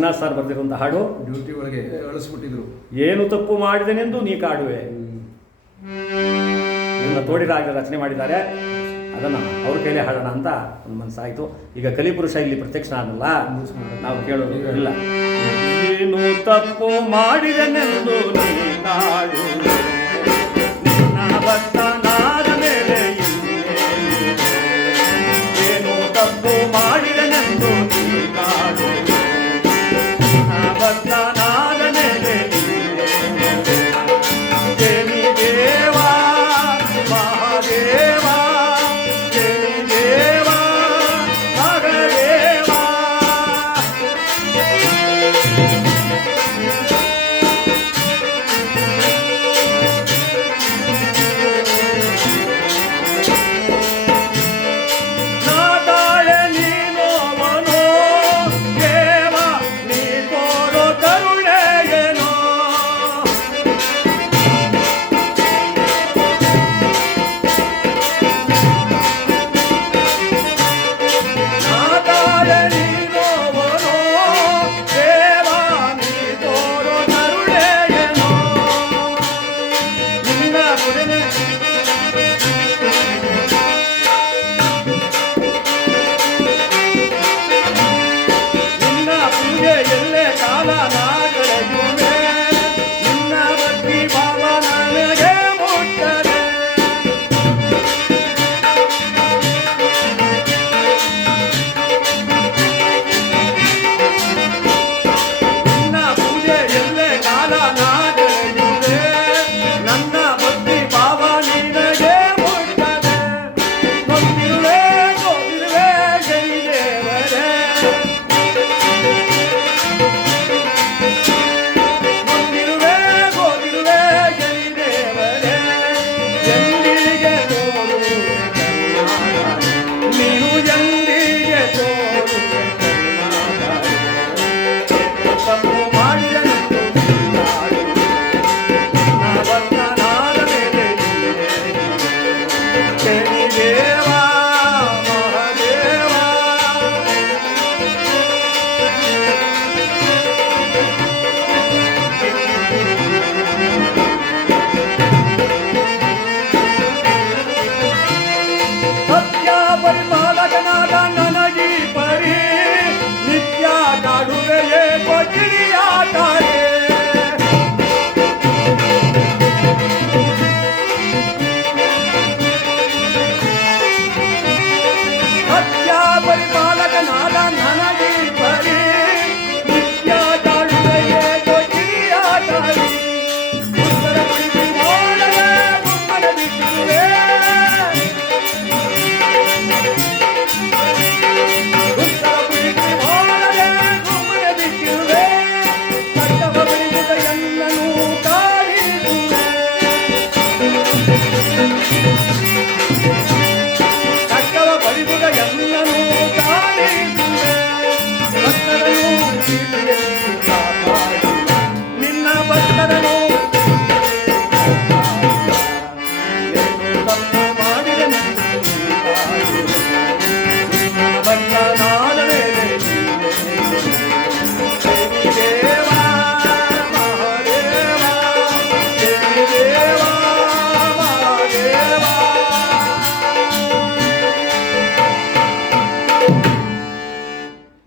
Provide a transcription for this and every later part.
Ranganath sir ಬರೆದಿರುವಂಥ ಹಾಡು. Duty ಒಳಗೆ ಅಳಿಸ್ಬಿಟ್ಟಿದ್ರು. ಏನು ತಪ್ಪು ಮಾಡಿದನೆಂದು ನೀ ಕಾಡುವೆ. ಇದನ್ನು ತೋಡಿರಾಗ ರಚನೆ ಮಾಡಿದ್ದಾರೆ. ಅದನ್ನು ಅವ್ರ ಕೈಲೇ ಹಾಡೋಣ ಅಂತ ಒಂದು ಮನಸ್ಸಾಯಿತು. ಈಗ ಕಲಿಪುರುಷ ಇಲ್ಲಿ ಪ್ರತ್ಯಕ್ಷನಾದಲ್ಲ, ನಾವು ಕೇಳೋದು ಇಲ್ಲ. ಏನು ತಪ್ಪು ಮಾಡಿದನೆಂದು ನೀ ಕಾಡುವೆ, ನಿನ್ನ ಭಕ್ತನಾದ ಮೇಲೆ ಏನು ತಪ್ಪು ಮಾಡಿದನೆಂದು ನೀ ಕಾಡುವೆ, ನಿನ್ನ ಭಕ್ತನಾದ ಮೇಲೆ ದೇವಿ ದೇವ ಮಹಾದೇವ ದೇವಿ ದೇವ ಮಗದೇವ. ನಾದಾಳೆ ನೀನೋವನೋ ದೇವ, ನೀ ತೋರೋ ಕರುಣೆಯೇನೋ. ನಾದಾಳೆ ನೀನೋವನೋ ದೇವ, ನೀ ತೋರೋ ಕರುಣೆಯೇನೋ. ನಿನ್ನ ಗುಡಿನೆ ನಿನ್ನ ಪೂಜೆ ಎಲ್ಲೇ ಕಾಲ ನಾ ಕಳೆಯುವೆ, ನಿನ್ನ ಭಕ್ತಿ ಭಾವ ನನಗೆ ಮುಟ್ಟದೆ. ನಿನ್ನ ಪೂಜೆ ಎಲ್ಲೇ ಕಾಲ ನಾ ಕಳೆಯುವೆ, ನನ್ನ ಭಕ್ತಿ ಭಾವ ನಿನಗೆ ಮುಟ್ಟದೆ. ಗೊತ್ತಿರುವೆ ಗೊತ್ತಿರುವೆ ಜೈ ದೇವರೇ, ಗೊತ್ತಿರುವೆ ಗೊತ್ತಿರುವೆ ಜೈ ದೇವರೇ. ಎಂದಿಗೆ ತೋರುವೆ ಕರುಣಾಕರ, ನೀನು ಎಂದಿಗೆ ತೋರುವೆ ಕರುಣಾಕರ. ತಪ್ಪು ಮಾಡಿದನೆಂದು ನೀ ಕಾಡುವೆ, ನಿನ್ನ ಭಕ್ತನಾದ ಮೇಲೆ ದೇವಿ ದೇವ ಮಹಾದೇವ. ಸತ್ಯ ಪರಿಪಾಲಕನಾದ ನನಗೀ ಪರಿ, ನಿತ್ಯ ಕಾಡುವೆಯೇ ಕೊಚ್ಚಿಯಾಟಾರೆ. ಸತ್ಯ ಪರಿಪಾಲಕನಾದ ನನಗೀ ಪರಿ, ನಿತ್ಯ ಕಾಡುವೆಯೇ ಕೊಚ್ಚಿಯಾಟಾರೆ. ಉತ್ತರ ಕುಡಿದು ನೋಡಲೇ ಗುಮ್ಮನ ಬಿಟ್ಟಿರುವೆ, ಉತ್ತರ ಕುಡಿದು ನೋಡಲೇ ಗುಮ್ಮನ ಬಿಟ್ಟಿರುವೆ. ಕಟ್ಟವ ಬಳಿದ ಎಲ್ಲನೂ ಕಾಡಿರುವೆ, ಕಟ್ಟವ ಬಳಿದ ಎಲ್ಲನೂ ಕಾಡಿರುವೆ. ಭಕ್ತರನ್ನು ಪ್ರೀತಿಯಲ್ಲಿ ಕಾಪಾಡಿ, ನಿನ್ನ ಭಕ್ತರನ್ನು ಏನು ತಪ್ಪು ಮಾಡಿದನೆಂದು ನೀ ಕಾಡುವೆ, ನಿನ್ನ ಭಕ್ತನಾದ ಮೇಲೆ ದೇವಿ ದೇವ ಮಹಾದೇವ, ದೇವಿ ದೇವ ಮಹಾದೇವ.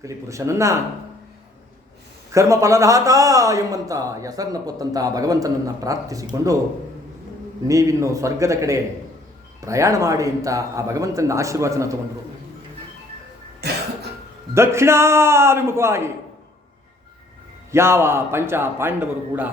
ಕಲಿಪುರುಷನನ್ನ ಕರ್ಮ ಫಲದಾತ ಎಂಬಂಥ ಹೆಸರನ್ನ ಪೊತ್ತಂಥ ಭಗವಂತನನ್ನ ಪ್ರಾರ್ಥಿಸಿಕೊಂಡು ನೀವಿನ್ನು ಸ್ವರ್ಗದ ಕಡೆ ಪ್ರಯಾಣ ಮಾಡಿ ಅಂತ ಆ ಭಗವಂತನ ಆಶೀರ್ವಚನ ತಗೊಂಡ್ರು. ದಕ್ಷಿಣಾಭಿಮುಖವಾಗಿ ಯಾವ ಪಂಚ ಪಾಂಡವರು ಕೂಡ